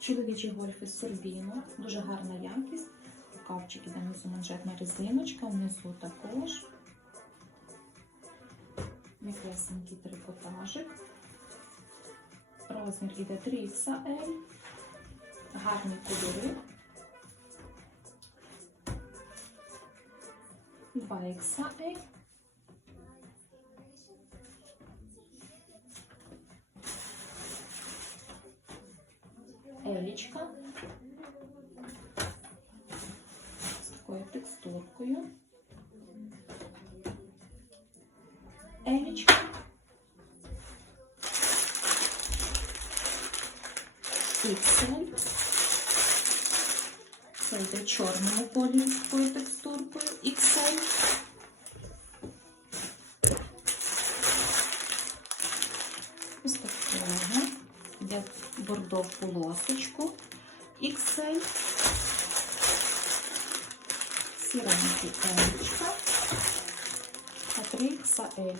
Чоловічі гольфи з сорбіну, дуже гарна якість. Рукавчик іде внизу манжетна резиночка, внизу також. М'якесенький трикотажик. Розмір іде 3XL. Гарні кольори. 2XL. Елічка з такою текстуркою. Елічка. Іксель. Це йде в чорному кольорі з такою текстуркою. Іксель. Ось такого. Йде бордо полосочку. XL. Сіренький елічка. А 3 XL.